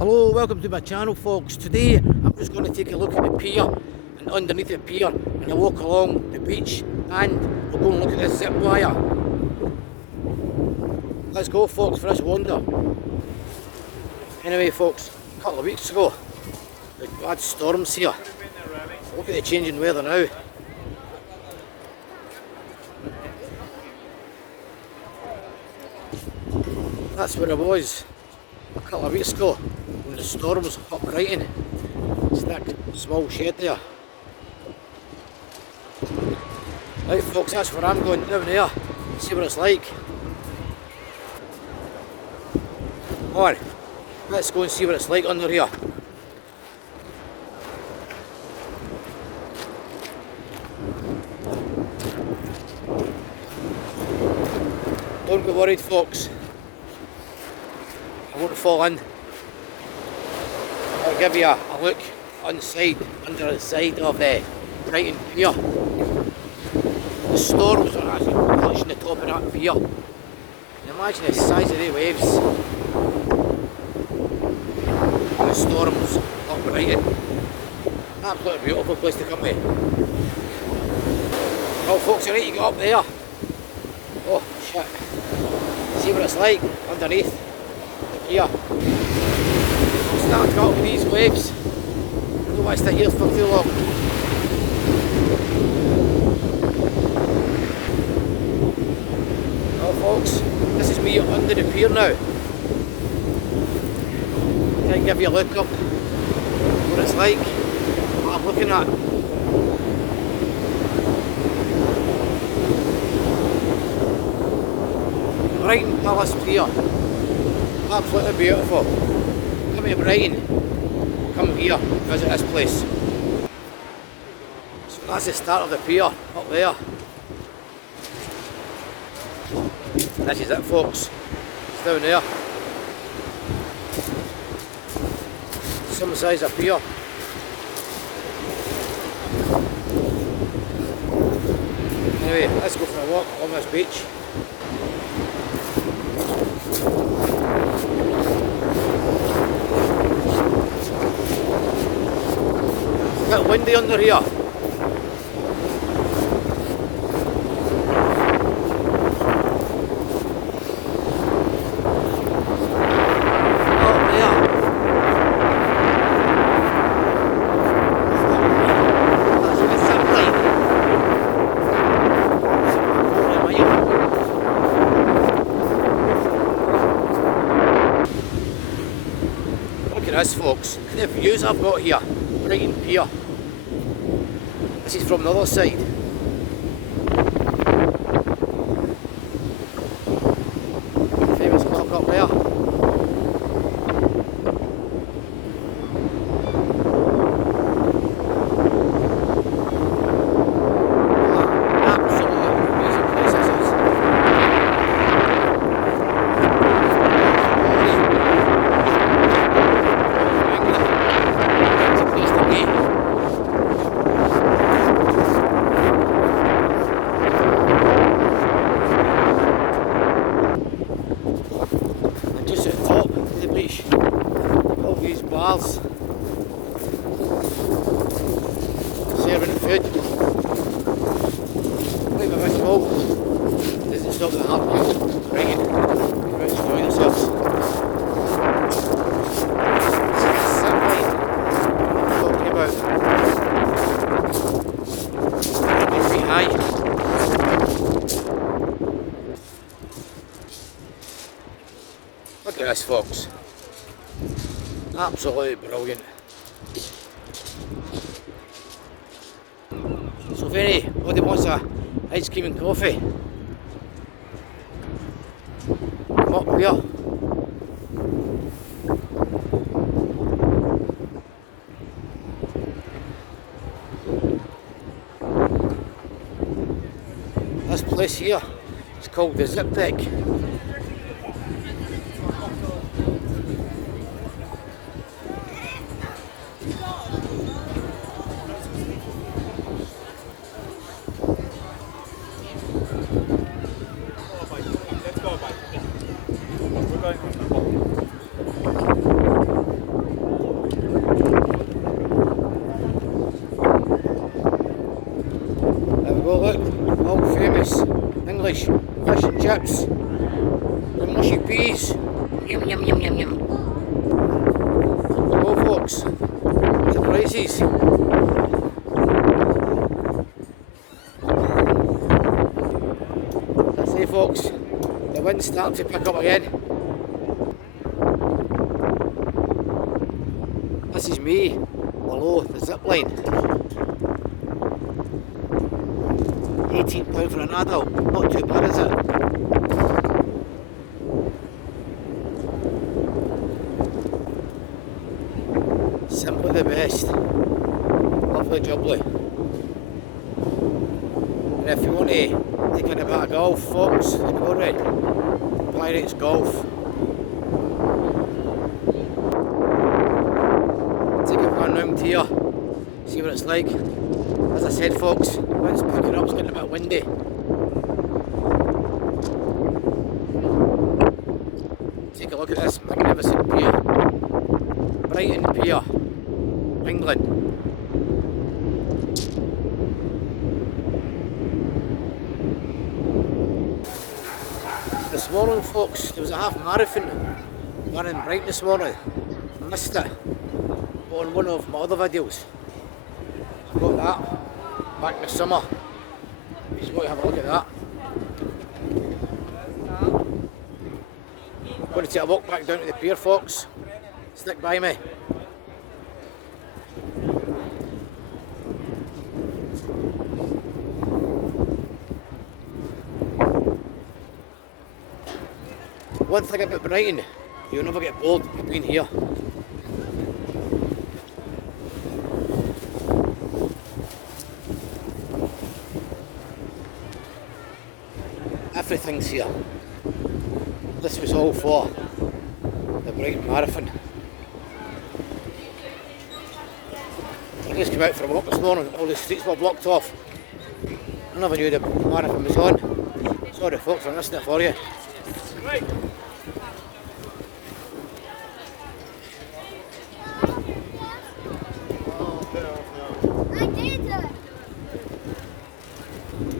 Hello, welcome to my channel folks. Today I'm just going to take a look at the pier and underneath the pier and a walk along the beach, and we'll go and look at this zip wire. Let's go folks for this wander. Anyway folks, a couple of weeks ago we had storms here. Look at the changing weather now. That's where I was a couple of weeks ago when the storm was up Brighton. It's that small shed there. Right folks, that's where I'm going down there. See what it's like. Come on, let's go and see what it's like under here. Don't be worried folks, I won't fall in. I'll give you a look under the side of the Brighton Pier. The storms are actually touching the top of that pier. Imagine the size of the waves. The storms up Brighton. Absolutely beautiful place to come to. Well folks, you're ready to get up there. Oh shit. See what it's like underneath the pier. I'm starting to get up with these waves. I don't want to stay here for too long. Well folks, this is me under the pier now. Try and give you a look up what it's like, what I'm looking at. Brighton Palace Pier, absolutely beautiful. Come to Brighton, come here, visit this place. So that's the start of the pier, up there. This is it folks, it's down there. Some size of pier. Anyway, let's go for a walk on this beach. It's a bit windy under here. Look at this folks, the views I've got here, Brighton Pier. This is from the other side. Famous clock up there. Absolutely amazing place this is. It's a place to be. Just at the top of the beach, all these bars serving food. Quite a bit small, doesn't stop the heart beat. Right, you're out enjoying yourselves. This is the zip line I'm talking about. 20 feet high. Look at this folks, absolutely brilliant. So if anybody wants a ice cream and coffee, come up here. This place here is called the Zip Deck. English fish and chips, the mushy peas. Yum yum yum yum yum. Hello folks, the prices. I say folks, the wind's starting to pick up again. This is me below the zip line. £18 for an adult, not too bad is it? Simply the best. Lovely jubbly. And if you want to take in a bit of golf folks, then go red. Pirates Golf. Take a run round here, see what it's like. As I said folks, wind's picking up, it's getting a bit windy. Take a look at this magnificent pier. Brighton Pier, England. This morning folks, there was a half marathon run in Brighton this morning. I missed it on one of my other videos. I've got that back in the summer. You just want to have a look at that. I'm going to take a walk back down to the pier folks. Stick by me. One thing about Brighton, you'll never get bored of being here. Everything's here. This was all for the Brighton Marathon. I just came out for a walk this morning, all the streets were blocked off. I never knew the marathon was on. Sorry folks, I missed it for you. Right.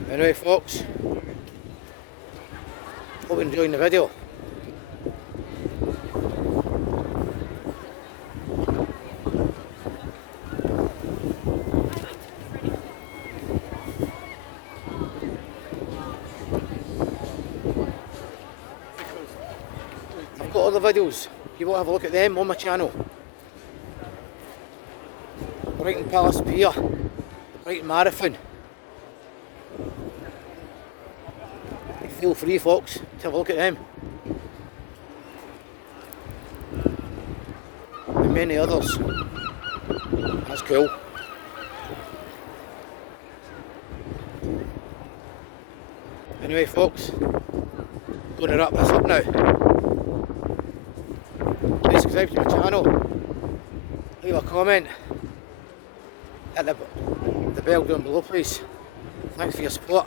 Anyway folks, hope you're enjoying the video. I've got other videos, if you want to have a look at them on my channel. Brighton Palace Pier, Brighton Marathon. Feel free folks to have a look at them. And many others. That's cool. Anyway folks, I'm going to wrap this up now. Please subscribe to my channel. Leave a comment. Hit the bell down below please. Thanks for your support.